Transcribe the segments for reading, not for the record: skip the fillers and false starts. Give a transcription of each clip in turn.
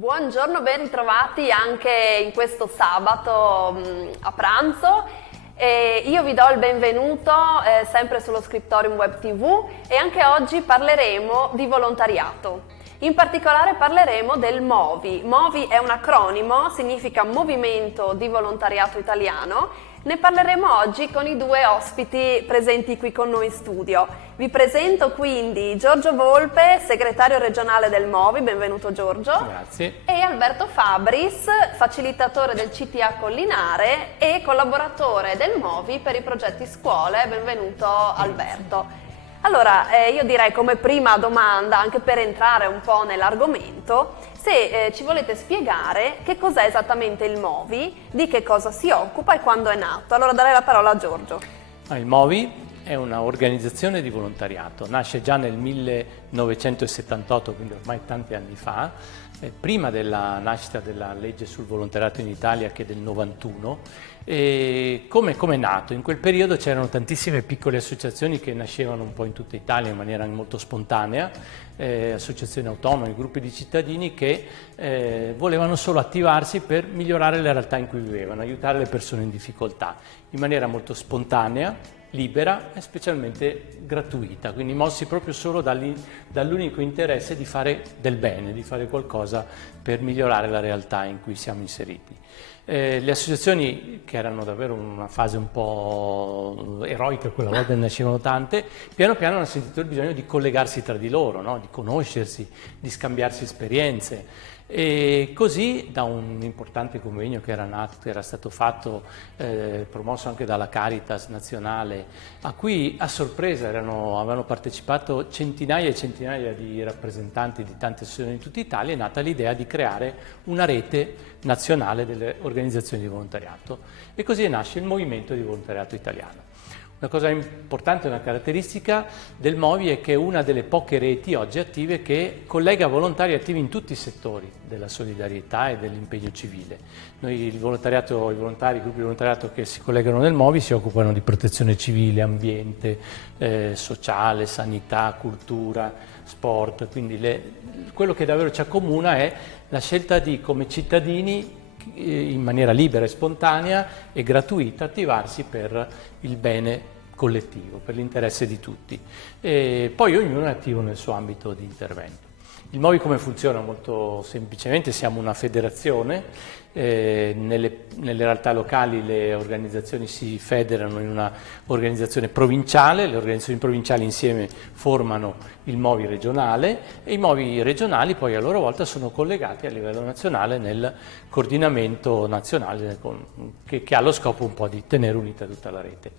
Buongiorno, ben ritrovati anche in questo sabato a pranzo. Io vi do il benvenuto sempre sullo Scriptorium Web TV e anche oggi parleremo di volontariato. In particolare parleremo del MOVI. MOVI è un acronimo, significa Movimento di Volontariato Italiano. Ne parleremo oggi con i due ospiti presenti qui con noi in studio. Vi presento quindi Giorgio Volpe, segretario regionale del MOVI, benvenuto Giorgio. Grazie. E Alberto Fabris, facilitatore del CTA Collinare e collaboratore del MOVI per i progetti scuole, benvenuto Alberto. Allora, io direi come prima domanda, anche per entrare un po' nell'argomento, se ci volete spiegare che cos'è esattamente il MOVI, di che cosa si occupa e quando è nato. Allora darei la parola a Giorgio. Il MOVI è un'organizzazione di volontariato, nasce già nel 1978, quindi ormai tanti anni fa, prima della nascita della legge sul volontariato in Italia, che è del 91. E come è nato? In quel periodo c'erano tantissime piccole associazioni che nascevano un po' in tutta Italia in maniera molto spontanea, associazioni autonome, gruppi di cittadini che volevano solo attivarsi per migliorare la realtà in cui vivevano, aiutare le persone in difficoltà, in maniera molto spontanea, libera e specialmente gratuita, quindi mossi proprio solo dall'unico interesse di fare del bene, di fare qualcosa per migliorare la realtà in cui siamo inseriti. Le associazioni, che erano davvero una fase un po' eroica, quella volta ne nascevano tante, piano piano hanno sentito il bisogno di collegarsi tra di loro, no? Di conoscersi, di scambiarsi esperienze. E così, da un importante convegno che era stato fatto, promosso anche dalla Caritas nazionale, a cui a sorpresa avevano partecipato centinaia e centinaia di rappresentanti di tante associazioni di tutta Italia, è nata l'idea di creare una rete nazionale delle organizzazioni di volontariato, e così nasce il Movimento di Volontariato Italiano. Una cosa importante, una caratteristica del MOVI è che è una delle poche reti oggi attive che collega volontari attivi in tutti i settori della solidarietà e dell'impegno civile. Noi i gruppi di volontariato che si collegano nel MOVI si occupano di protezione civile, ambiente, sociale, sanità, cultura, sport, quindi quello che davvero ci accomuna è la scelta di, come cittadini, in maniera libera e spontanea e gratuita, attivarsi per il bene collettivo, per l'interesse di tutti. E poi ognuno è attivo nel suo ambito di intervento. Il MOVI come funziona? Molto semplicemente siamo una federazione, nelle realtà locali le organizzazioni si federano in una organizzazione provinciale, le organizzazioni provinciali insieme formano il MOVI regionale e i MOVI regionali poi a loro volta sono collegati a livello nazionale nel coordinamento nazionale che ha lo scopo un po' di tenere unita tutta la rete.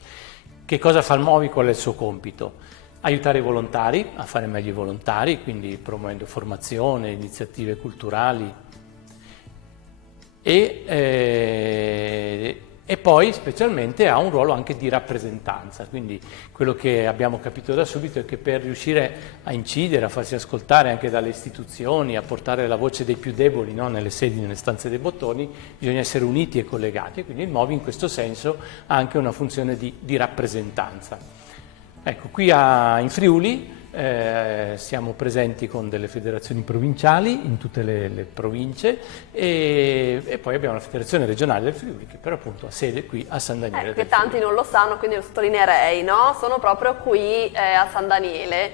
Che cosa fa il MOVI? Qual è il suo compito? Aiutare i volontari a fare meglio i volontari, quindi promuovendo formazione, iniziative culturali e poi specialmente ha un ruolo anche di rappresentanza, quindi quello che abbiamo capito da subito è che per riuscire a incidere, a farsi ascoltare anche dalle istituzioni, a portare la voce dei più deboli, no? Nelle sedi, nelle stanze dei bottoni, bisogna essere uniti e collegati, e quindi il MOVI in questo senso ha anche una funzione di rappresentanza. Ecco, qui in Friuli siamo presenti con delle federazioni provinciali in tutte le province e poi abbiamo la federazione regionale del Friuli che per appunto ha sede qui a San Daniele. Che tanti non lo sanno, quindi lo sottolineerei, no? Sono proprio qui a San Daniele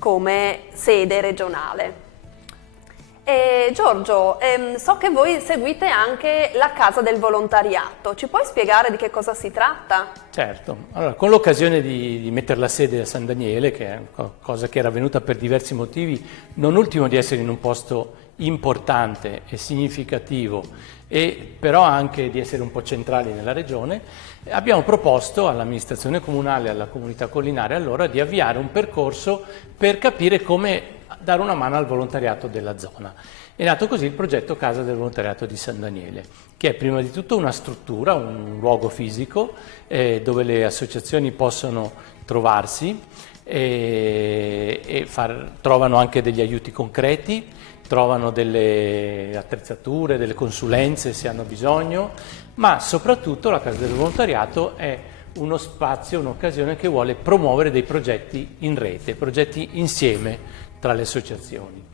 come sede regionale. Giorgio, so che voi seguite anche la Casa del Volontariato, ci puoi spiegare di che cosa si tratta? Certo, allora con l'occasione di mettere la sede a San Daniele, che è una cosa che era avvenuta per diversi motivi, non ultimo di essere in un posto importante e significativo, e però anche di essere un po' centrali nella regione, abbiamo proposto all'amministrazione comunale e alla comunità collinare allora di avviare un percorso per capire come dare una mano al volontariato della zona. È nato così il progetto Casa del Volontariato di San Daniele, che è prima di tutto una struttura, un luogo fisico dove le associazioni possono trovarsi trovano anche degli aiuti concreti, trovano delle attrezzature, delle consulenze se hanno bisogno, ma soprattutto la Casa del Volontariato è uno spazio, un'occasione che vuole promuovere dei progetti in rete, progetti insieme tra le associazioni.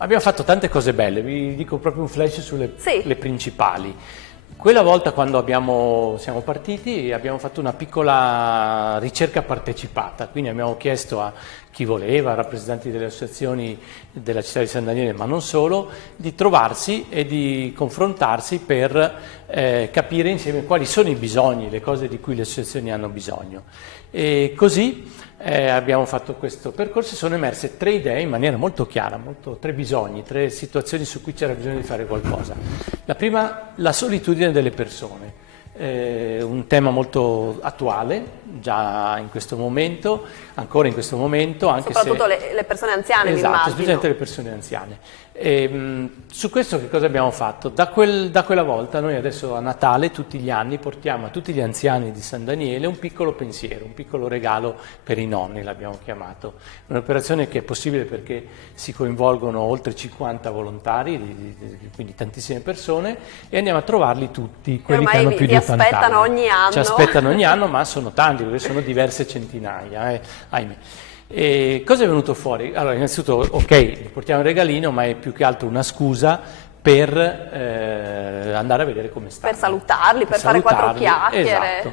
Abbiamo fatto tante cose belle, vi dico proprio un flash sulle Sì. le principali. Quella volta quando siamo partiti abbiamo fatto una piccola ricerca partecipata, quindi abbiamo chiesto a chi voleva, a rappresentanti delle associazioni della città di San Daniele, ma non solo, di trovarsi e di confrontarsi per capire insieme quali sono i bisogni, le cose di cui le associazioni hanno bisogno. E così abbiamo fatto questo percorso e sono emerse 3 idee in maniera molto chiara, 3 bisogni, 3 situazioni su cui c'era bisogno di fare qualcosa. La prima, la solitudine delle persone. Un tema molto attuale già in questo momento, ancora in questo momento, anche Soprattutto se... le persone anziane, mi Esatto, immagino. specialmente le persone anziane. Su questo che cosa abbiamo fatto? Da quella volta noi adesso a Natale tutti gli anni portiamo a tutti gli anziani di San Daniele un piccolo pensiero, un piccolo regalo per i nonni, l'abbiamo chiamato. Un'operazione che è possibile perché si coinvolgono oltre 50 volontari, quindi tantissime persone, e andiamo a trovarli tutti, quelli che hanno più di 80 anni. Ci aspettano ogni anno. Ci aspettano ogni anno, ma sono tanti, perché sono diverse centinaia, ahimè. E cosa è venuto fuori? Allora, innanzitutto, ok, portiamo il regalino, ma è più che altro una scusa per andare a vedere come stanno. Per salutarli, per fare 4 chiacchiere. Esatto.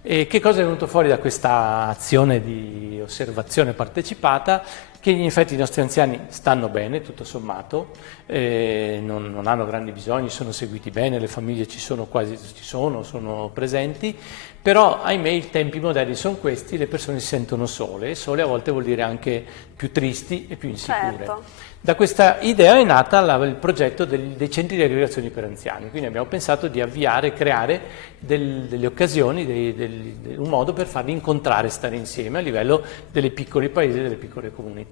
E che cosa è venuto fuori da questa azione di osservazione partecipata? Che in effetti i nostri anziani stanno bene, tutto sommato, non hanno grandi bisogni, sono seguiti bene, le famiglie sono presenti, però ahimè i tempi moderni sono questi, le persone si sentono sole, e sole a volte vuol dire anche più tristi e più insicure. Certo. Da questa idea è nata il progetto dei centri di aggregazione per anziani, quindi abbiamo pensato di avviare e creare delle occasioni, un modo per farli incontrare, stare insieme a livello dei piccoli paesi e delle piccole comunità.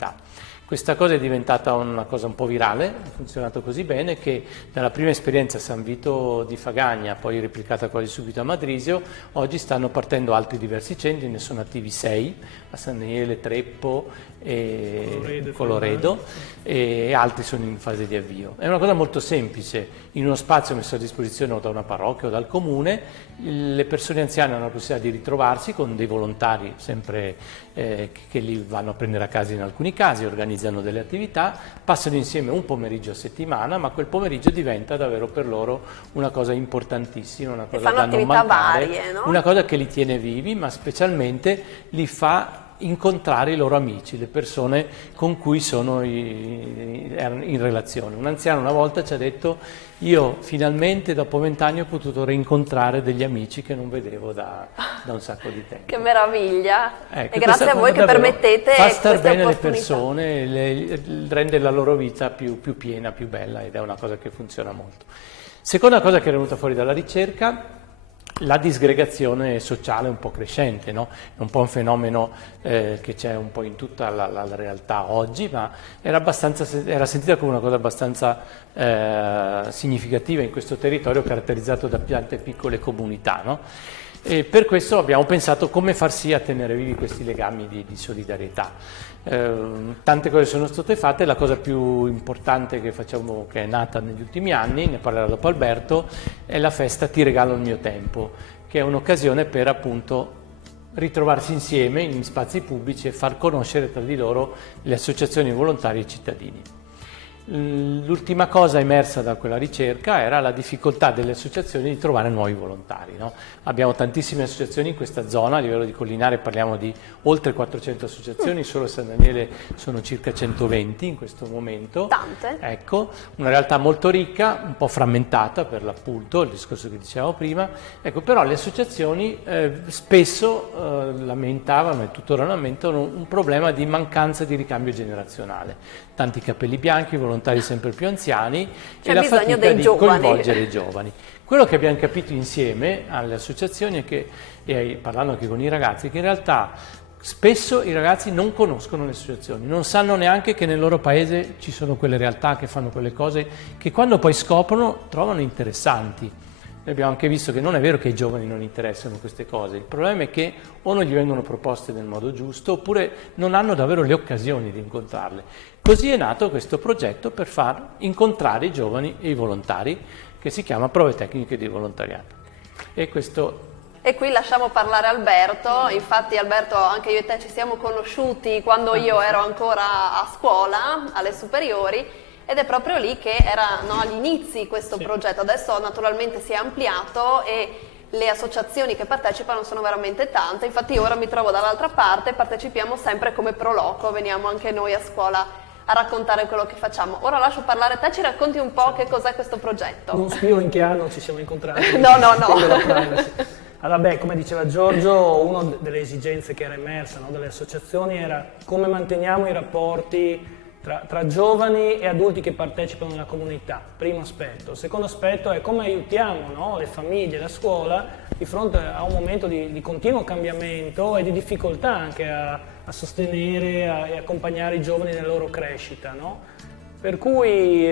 Questa cosa è diventata una cosa un po' virale, ha funzionato così bene che dalla prima esperienza a San Vito di Fagagna, poi replicata quasi subito a Madrisio, oggi stanno partendo altri diversi centri, ne sono attivi 6, a San Daniele, Treppo e Coloredo, e altri sono in fase di avvio. È una cosa molto semplice, in uno spazio messo a disposizione o da una parrocchia o dal comune, le persone anziane hanno la possibilità di ritrovarsi con dei volontari sempre che li vanno a prendere a casa in alcuni casi, organizzano delle attività, passano insieme un pomeriggio a settimana, ma quel pomeriggio diventa davvero per loro una cosa importantissima, una cosa da non mancare, varie, no? una cosa che li tiene vivi, ma specialmente li fa incontrare i loro amici, le persone con cui sono in relazione. Un anziano una volta ci ha detto: io finalmente dopo 20 anni ho potuto rincontrare degli amici che non vedevo da un sacco di tempo. Che meraviglia! Ecco, e grazie a voi che permettete fa star bene le opportunità. persone, rende la loro vita più piena, più bella, ed è una cosa che funziona molto. Seconda cosa che è venuta fuori dalla ricerca: la disgregazione sociale un po' crescente, no? È un po' un fenomeno che c'è un po' in tutta la realtà oggi, ma era sentita come una cosa abbastanza significativa in questo territorio caratterizzato da tante piccole comunità, no? E per questo abbiamo pensato come far sì a tenere vivi questi legami di solidarietà. Tante cose sono state fatte, la cosa più importante che facciamo, che è nata negli ultimi anni, ne parlerà dopo Alberto, è la festa Ti regalo il mio tempo, che è un'occasione per appunto ritrovarsi insieme in spazi pubblici e far conoscere tra di loro le associazioni volontarie e i cittadini. L'ultima cosa emersa da quella ricerca era la difficoltà delle associazioni di trovare nuovi volontari, no? Abbiamo tantissime associazioni in questa zona, a livello di Collinare parliamo di oltre 400 associazioni, solo a San Daniele sono circa 120 in questo momento. Tante. Ecco, una realtà molto ricca, un po' frammentata per l'appunto, il discorso che dicevamo prima, ecco, però le associazioni spesso lamentavano e tuttora lamentano un problema di mancanza di ricambio generazionale. Tanti capelli bianchi, volontari sempre più anziani e la fatica di coinvolgere i giovani. Quello che abbiamo capito insieme alle associazioni è che, e parlando anche con i ragazzi, che in realtà spesso i ragazzi non conoscono le associazioni, non sanno neanche che nel loro paese ci sono quelle realtà che fanno quelle cose che quando poi scoprono trovano interessanti. Noi abbiamo anche visto che non è vero che ai giovani non interessano queste cose, il problema è che o non gli vengono proposte nel modo giusto oppure non hanno davvero le occasioni di incontrarle. Così è nato questo progetto per far incontrare i giovani e i volontari, che si chiama Prove Tecniche di Volontariato. E qui lasciamo parlare Alberto. Infatti Alberto, anche io e te ci siamo conosciuti quando io ero ancora a scuola, alle superiori, ed è proprio lì che era, no, agli inizi questo progetto. Adesso naturalmente si è ampliato e le associazioni che partecipano sono veramente tante, infatti io ora mi trovo dall'altra parte, partecipiamo sempre come Proloco, veniamo anche noi a scuola a raccontare quello che facciamo. Ora lascio parlare te, ci racconti un po' che cos'è questo progetto. Non spiego in che anno ci siamo incontrati. No. Allora, beh, come diceva Giorgio, una delle esigenze che era emersa, no, delle associazioni era come manteniamo i rapporti tra giovani e adulti che partecipano alla comunità, primo aspetto. Il secondo aspetto è come aiutiamo, no, le famiglie, la scuola di fronte a un momento di continuo cambiamento e di difficoltà anche a sostenere e accompagnare i giovani nella loro crescita, no? Per cui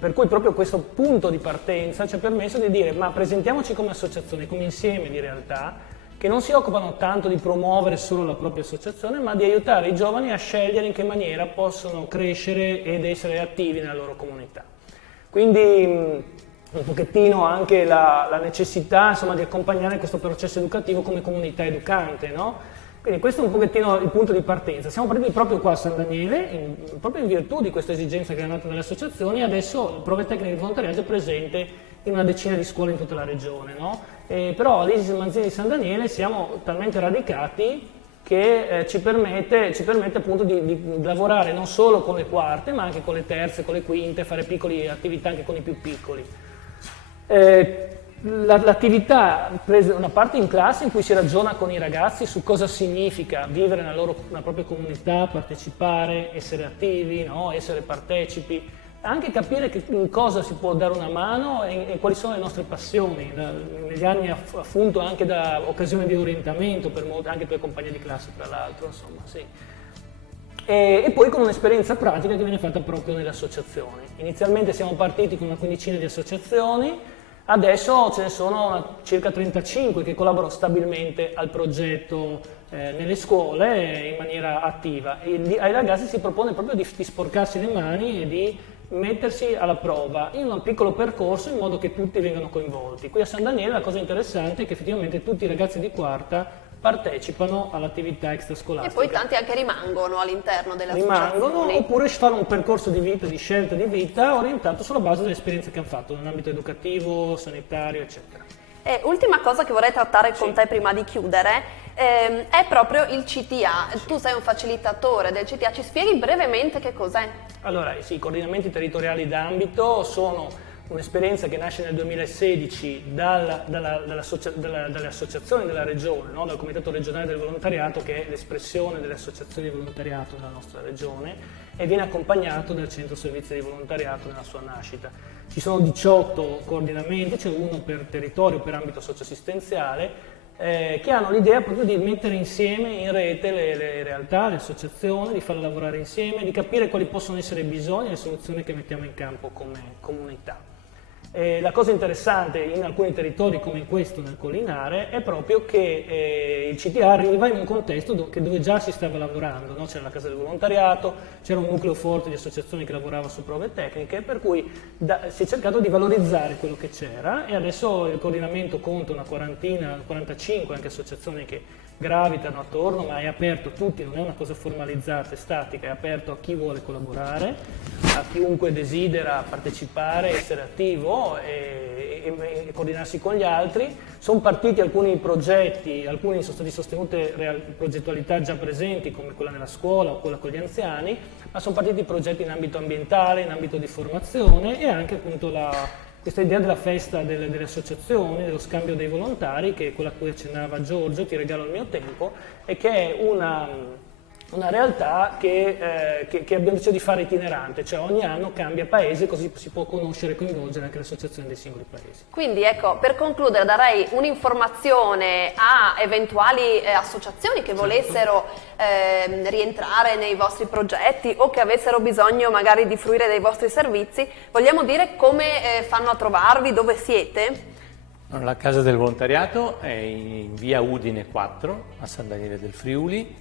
proprio questo punto di partenza ci ha permesso di dire: ma presentiamoci come associazione, come insieme di realtà che non si occupano tanto di promuovere solo la propria associazione, ma di aiutare i giovani a scegliere in che maniera possono crescere ed essere attivi nella loro comunità. Quindi un pochettino anche la necessità, insomma, di accompagnare questo processo educativo come comunità educante, no? Quindi questo è un pochettino il punto di partenza. Siamo partiti proprio qua a San Daniele, proprio in virtù di questa esigenza che è nata nelle associazioni, e adesso Prove Tecniche di Volontariato è presente in una decina di scuole in tutta la regione, no? Però all'ISIS Manzini di San Daniele siamo talmente radicati che ci permette appunto di lavorare non solo con le quarte, ma anche con le terze, con le quinte, fare piccole attività anche con i più piccoli. L'attività prende una parte in classe in cui si ragiona con i ragazzi su cosa significa vivere nella propria comunità, partecipare, essere attivi, no? Essere partecipi, anche capire in cosa si può dare una mano e quali sono le nostre passioni. Negli anni appunto anche da occasione di orientamento per anche per compagni di classe, tra l'altro, insomma, sì. E poi con un'esperienza pratica che viene fatta proprio nelle associazioni. Inizialmente siamo partiti con una quindicina di associazioni, adesso ce ne sono circa 35 che collaborano stabilmente al progetto nelle scuole in maniera attiva. E ai ragazzi si propone proprio di sporcarsi le mani e di mettersi alla prova in un piccolo percorso in modo che tutti vengano coinvolti. Qui a San Daniele la cosa interessante è che effettivamente tutti i ragazzi di quarta partecipano all'attività extrascolastica. E poi tanti anche rimangono all'interno delle associazioni. Rimangono, oppure fanno un percorso di vita, di scelta di vita orientato sulla base delle esperienze che hanno fatto nell'ambito educativo, sanitario, eccetera. Ultima cosa che vorrei trattare con te prima di chiudere è proprio il CTA. Tu sei un facilitatore del CTA, ci spieghi brevemente che cos'è? Allora, sì, i coordinamenti territoriali d'ambito sono un'esperienza che nasce nel 2016 dalle associazioni della regione, no? Dal Comitato regionale del volontariato, che è l'espressione delle associazioni di volontariato nella nostra regione, e viene accompagnato dal Centro Servizi di Volontariato nella sua nascita. Ci sono 18 coordinamenti, c'è uno per territorio, per ambito socioassistenziale, che hanno l'idea proprio di mettere insieme in rete le realtà, le associazioni, di farle lavorare insieme, di capire quali possono essere i bisogni e le soluzioni che mettiamo in campo come comunità. La cosa interessante in alcuni territori come in questo, nel Collinare, è proprio che il CTA arriva in un contesto dove già si stava lavorando, no? C'era la Casa del Volontariato, c'era un nucleo forte di associazioni che lavorava su prove tecniche, per cui si è cercato di valorizzare quello che c'era, e adesso il coordinamento conta una 45 anche associazioni che gravitano attorno, ma è aperto a tutti, non è una cosa formalizzata e statica, è aperto a chi vuole collaborare, a chiunque desidera partecipare, essere attivo e coordinarsi con gli altri. Sono partiti alcuni progetti, alcuni sono stati sostenute progettualità già presenti come quella nella scuola o quella con gli anziani, ma sono partiti progetti in ambito ambientale, in ambito di formazione, e anche appunto questa idea della festa delle associazioni, dello scambio dei volontari, che è quella a cui accennava Giorgio, Ti regalo il mio tempo, e che è una realtà che abbiamo deciso di fare itinerante, cioè ogni anno cambia paese, così si può conoscere e coinvolgere anche le associazioni dei singoli paesi. Quindi ecco, per concludere darei un'informazione a eventuali associazioni che volessero rientrare nei vostri progetti o che avessero bisogno magari di fruire dei vostri servizi. Vogliamo dire come fanno a trovarvi, dove siete? La Casa del Volontariato è in via Udine 4 a San Daniele del Friuli,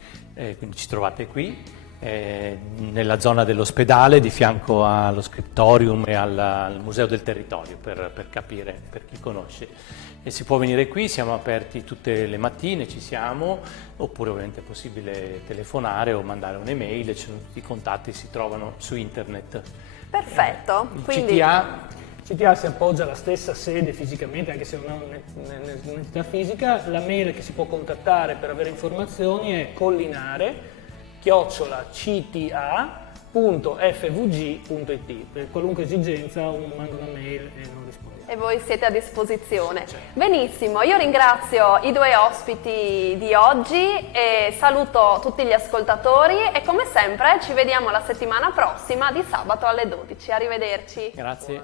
quindi ci trovate qui, nella zona dell'ospedale, di fianco allo scriptorium e al Museo del Territorio, per capire, per chi conosce. E si può venire qui, siamo aperti tutte le mattine, ci siamo, oppure ovviamente è possibile telefonare o mandare un'email, tutti i contatti si trovano su internet. Perfetto. Il Quindi... CTA CTA si appoggia alla stessa sede fisicamente, anche se non è un'entità fisica. La mail che si può contattare per avere informazioni è collinare@cta.fvg.it. Per qualunque esigenza uno manda una mail e non rispondiamo. E voi siete a disposizione. Benissimo, io ringrazio i due ospiti di oggi e saluto tutti gli ascoltatori e come sempre ci vediamo la settimana prossima di sabato alle 12. Arrivederci. Grazie.